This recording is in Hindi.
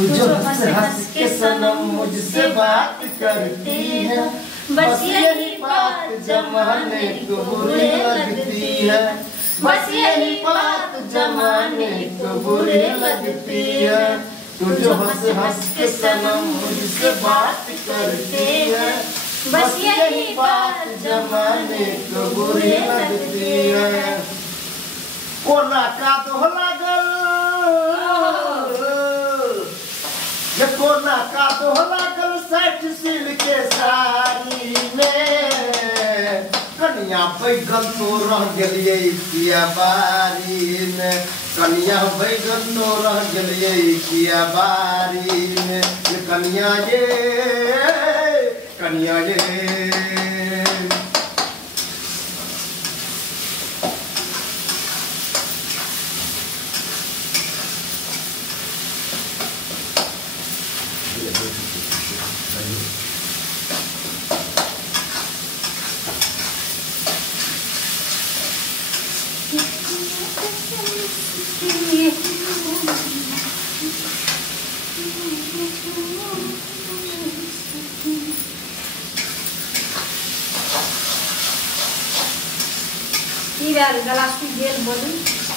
तू जो हंस हंस के सनम मुझसे बात करती है, बस यही बात जमाने को बुरी लगती है, बस यही बात जमाने को बुरी लगती है। तू जो हंस हंस के सनम मुझसे बात करती है, बस यही बात जमाने को बुरी लगती है। कोना का तो लागल, ये कोना का तो लागल साइड सिल के साड़ी में, कनिया बैगन तो रह गलिए किया बारी में, कनिया बैगन तो रह गलिए किया बारी में, कनिया ये कनिया ये। ये यार गलास की जेल बोली